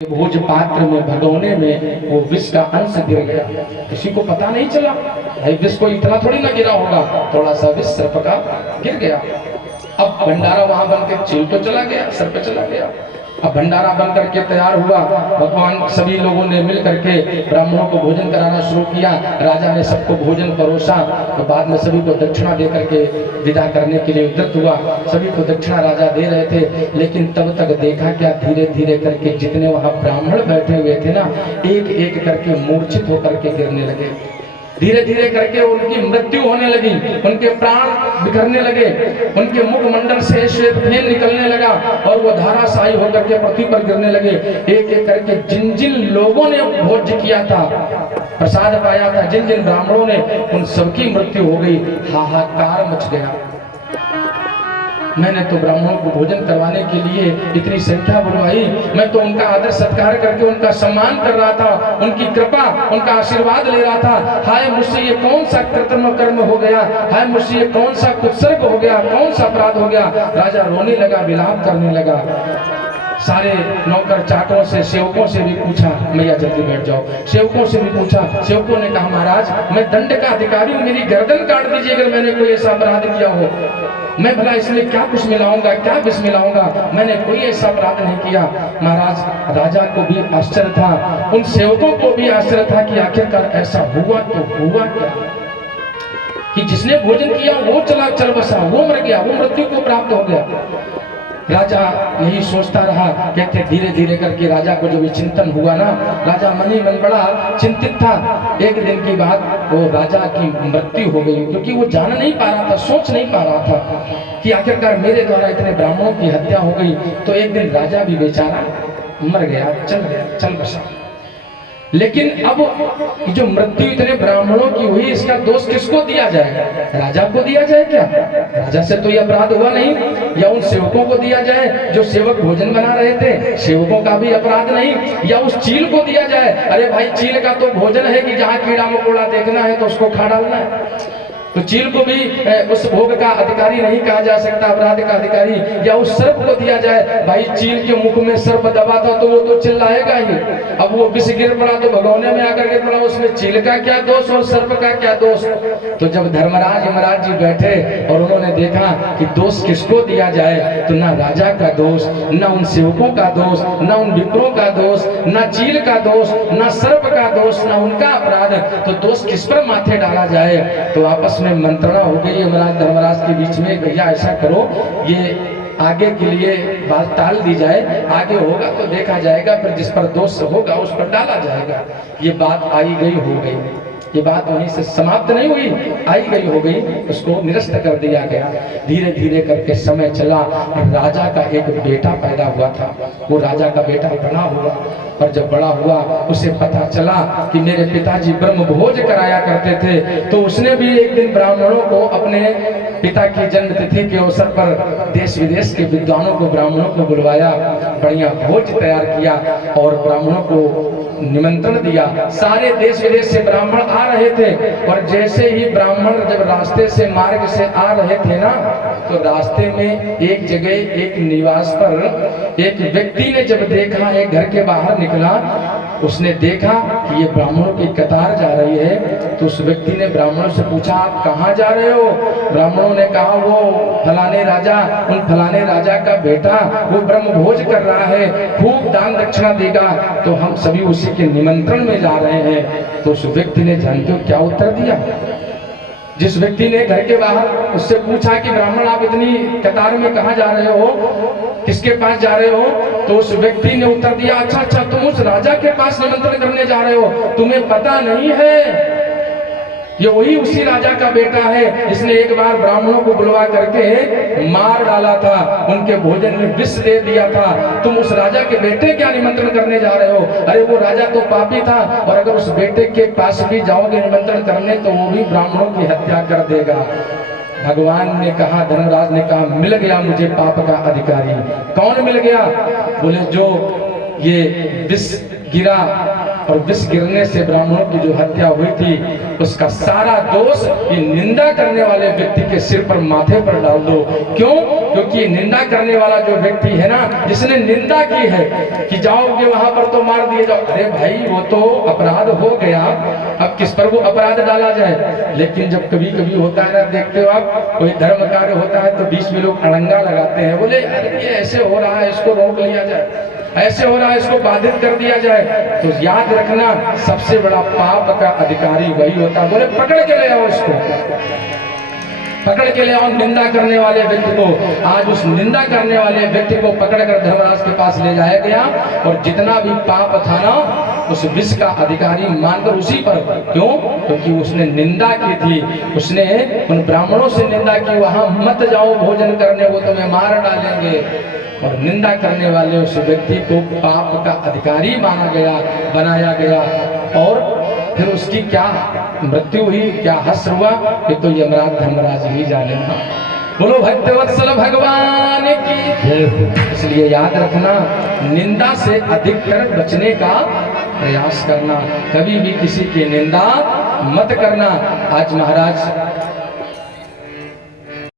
भोज पात्र में भगोने में वो विष का अंश गिर गया। किसी को पता नहीं चला। भाई विष को इतना थोड़ी ना गिरा होगा, थोड़ा सा विष सर्प का गिर गया। अब भंडारा वहां बनकर चील तो चला गया, सर पे चला गया। अब भंडारा बन करके तैयार हुआ। भगवान सभी लोगों ने मिल करके ब्राह्मणों को भोजन कराना शुरू किया। राजा ने सबको भोजन परोसा, तो बाद में सभी को दक्षिणा दे करके विदा करने के लिए उद्यत हुआ। सभी को दक्षिणा राजा दे रहे थे, लेकिन तब तक देखा क्या, धीरे धीरे करके जितने वहां ब्राह्मण बैठे हुए थे ना, एक एक करके मूर्छित होकर के गिरने लगे। धीरे धीरे करके उनकी मृत्यु होने लगी, उनके प्राण बिखरने लगे, उनके मुखमंडल से श्वेत फेन निकलने लगा और वो धाराशायी होकर के पृथ्वी पर गिरने लगे। एक एक करके जिन जिन लोगों ने भोज किया था, प्रसाद पाया था, जिन जिन ब्राह्मणों ने, उन सबकी मृत्यु हो गई। हाहाकार मच गया। मैंने तो ब्राह्मणों को भोजन करवाने के लिए इतनी संख्या बुलवाई, मैं तो उनका आदर सत्कार करके उनका सम्मान कर रहा था, उनकी कृपा, उनका आशीर्वाद ले रहा था। हाय मुझसे ये कौन सा कृत्रिम कर्म हो गया, हाय मुझसे ये कौन सा कुत्सर्ग हो गया, कौन सा अपराध हो गया। राजा रोने लगा, विलाप करने लगा। सारे नौकर चाकरों से, सेवकों से भी पूछा, मैया जल्दी बैठ जाओ। सेवकों से भी पूछा, सेवकों ने कहा महाराज मैं दंड का अधिकारी हूँ, मेरी गर्दन काट दीजिए अगर मैंने कोई ऐसा अपराध किया हो। मैं भला इसमें क्या कुछ मिलाऊंगा, क्या विष मिलाऊंगा, मैंने कोई ऐसा अपराध नहीं किया। महाराज राजा को भी आश्चर्य था, उन सेवकों को भी आश्चर्य था कि आखिरकार ऐसा हुआ तो हुआ क्या, कि जिसने भोजन किया वो चल बसा, वो मर गया, वो मृत्यु को प्राप्त हो गया। राजा यही सोचता रहा। कहते धीरे धीरे करके राजा को जब चिंतन हुआ ना, राजा मन ही मन बड़ा चिंतित था। एक दिन की बात, वो राजा की मृत्यु हो गई, क्योंकि वो जान नहीं पा रहा था, सोच नहीं पा रहा था कि आखिरकार मेरे द्वारा इतने ब्राह्मणों की हत्या हो गई। तो एक दिन राजा भी बेचारा मर गया, चल बसा। लेकिन अब जो मृत्यु इतने ब्राह्मणों की हुई, इसका दोष किसको दिया जाए? राजा को दिया जाए क्या? राजा से तो ये अपराध हुआ नहीं। या उन सेवकों को दिया जाए जो सेवक भोजन बना रहे थे, सेवकों का भी अपराध नहीं। या उस चील को दिया जाए, अरे भाई चील का तो भोजन है कि जहाँ कीड़ा मकोड़ा देखना है तो उसको खा डालना है। तो चील को भी उस भोग का अधिकारी नहीं कहा जा सकता, अपराध का अधिकारी। या उस सर्प को दिया जाए, भाई चील के मुख में सर्प दबा था तो वो तो चिल्लाएगा ही। अब वो विष गिर पड़ा तो भगोने में आकर गिर पड़ा, उसमें चील का क्या दोष और सर्प का क्या दोष। तो जब धर्मराज यमराज जी बैठे और उन्होंने देखा कि दोष किसको दिया जाए, तो ना राजा का दोष, ना उन सेवकों का दोष, ना उन विप्रों का दोष, ना चील का दोष, ना सर्प का दोष, ना उनका अपराध, तो दोष किस पर माथे डाला जाए। तो आपस में मंत्रणा हो गई यमराज धर्मराज के बीच में, भैया ऐसा करो, ये आगे के लिए बात टाल दी जाए, आगे होगा तो देखा जाएगा, फिर जिस पर दोष होगा उस पर डाला जाएगा। ये बात आई गई हो गई, ये बात वहीं से समाप्त नहीं हुई, आई गई हो गई, उसको निरस्त कर दिया गया। धीरे धीरे करके समय चला, राजा का एक बेटा पैदा हुआ था। वो राजा का बेटा बड़ा हुआ, और जब बड़ा हुआ उसे पता चला कि मेरे पिताजी ब्रह्म भोज कराया करते थे, तो उसने भी एक दिन ब्राह्मणों को, अपने पिता की जन्म तिथि के अवसर पर देश विदेश के विद्वानों को, ब्राह्मणों को बुलवाया, बढ़िया भोज तैयार किया और ब्राह्मणों को निमंत्रण दिया। सारे देश विदेश से ब्राह्मण आ रहे थे, और जैसे ही ब्राह्मण जब रास्ते से, मार्ग से आ रहे थे ना, तो रास्ते में एक जगह, एक निवास पर एक व्यक्ति ने जब देखा, एक घर के बाहर निकला, उसने देखा कि ये ब्राह्मणों की कतार जा रही है। तो उस व्यक्ति ने ब्राह्मणों से पूछा, आप कहाँ जा रहे हो? ब्राह्मणों ने कहा, वो फलाने राजा, उन फलाने राजा का बेटा वो ब्रह्म भोज कर रहा है, खूब दान दक्षिणा देगा, तो हम सभी उसी के निमंत्रण में जा रहे हैं। तो उस व्यक्ति ने जानते हो क्या उत्तर दिया? जिस व्यक्ति ने घर के बाहर उससे पूछा कि ब्राह्मण आप इतनी कतार में कहाँ जा रहे हो, किसके पास जा रहे हो, तो उस व्यक्ति ने उत्तर दिया, अच्छा तुम उस राजा के पास निमंत्रण करने जा रहे हो, तुम्हें पता नहीं है ये वही उसी राजा का बेटा है जिसने एक बार ब्राह्मणों को बुलवा करके मार डाला था, उनके भोजन में विष दे दिया था। तुम उस राजा के बेटे क्या निमंत्रण करने जा रहे हो? अरे वो राजा तो पापी था, और अगर उस बेटे के पास भी जाओगे निमंत्रण करने तो वो भी ब्राह्मणों की हत्या कर देगा। भगवान ने कहा, धर्मराज ने कहा, मिल गया मुझे पाप का अधिकारी। कौन मिल गया? बोले जो ये विष गिरा, और विष गिरने से ब्राह्मणों की जो हत्या हुई थी, उसका सारा दोष ये निंदा करने वाले व्यक्ति के सिर पर, माथे पर डाल दो। क्यों? क्योंकि ये निंदा करने वाला जो व्यक्ति है ना, जिसने निंदा की है कि जाओगे वहां पर तो मार दिए जाओ, अरे भाई वो तो अपराध हो गया, अब किस पर वो अपराध डाला जाए। लेकिन जब कभी कभी होता है ना, देखते हो आप, कोई धर्म कार्य होता है तो बीच में लोग अड़ंगा लगाते हैं, बोले अरे ये ऐसे हो रहा है, इसको रोक लिया जाए, ऐसे हो रहा है, इसको बाधित कर दिया जाए। तो याद रखना, सबसे बड़ा पाप का अधिकारी वही होता है। बोले पकड़ के ले आओ इसको, पकड़ के ले आओ निंदा करने वाले व्यक्ति को। आज उस निंदा करने वाले व्यक्ति को पकड़कर धर्मराज के पास ले जाया गया और जितना भी पाप था ना, उस विष का अधिकारी मानकर उसी पर, क्यों? क्योंकि उसने निंदा की थी, उसने उन ब्राह्मणों से निंदा की, वहां मत जाओ भोजन करने, वो तुम्हें मार डालेंगे। और निंदा करने वाले उस व्यक्ति को पाप का अधिकारी माना गया, बनाया गया, और फिर उसकी क्या मृत्यु हुई, क्या हश्र हुआ, ये तो यमराज धर्मराज ही जाने। बोलो भक्तवत्सल भगवान की। इसलिए याद रखना, निंदा से अधिकतर बचने का प्रयास करना, कभी भी किसी की निंदा मत करना। आज महाराज